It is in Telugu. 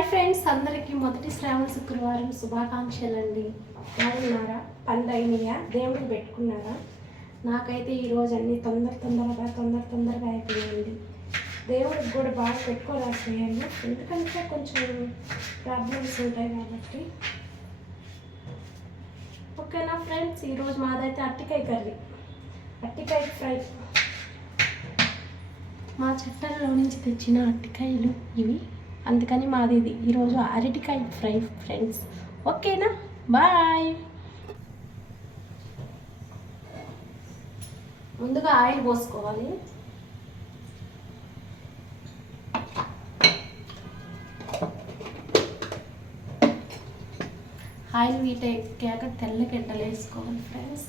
హాయ్ ఫ్రెండ్స్, అందరికీ మొదటి శ్రావణ శుక్రవారం శుభాకాంక్షలండి. బాగున్నారా? పనులు అయినాయా? దేవుడికి పెట్టుకున్నారా? నాకైతే ఈరోజు అన్నీ తొందరగా అయిపోయాయండి. దేవుడికి కూడా బాగా పెట్టుకోలేకపోయాను, ఎందుకంటే కొంచెం ప్రాబ్లమ్స్ ఉంటాయి కాబట్టి. ఓకేనా ఫ్రెండ్స్, ఈరోజు మాదైతే అరటికాయ కర్రీ, అరటికాయ ఫ్రై. మా చెట్టల్లో నుంచి తెచ్చిన అరటికాయలు ఇవి, అందుకని మాది ఇది ఈరోజు అరటికాయ ఫ్రై ఫ్రెండ్స్. ఓకేనా, బాయ్. ముందుగా ఆయిల్ పోసుకోవాలి. ఆయిల్ వీట ఎక్కాక తెల్ల గడ్డలు వేసుకోవాలి ఫ్రెండ్స్.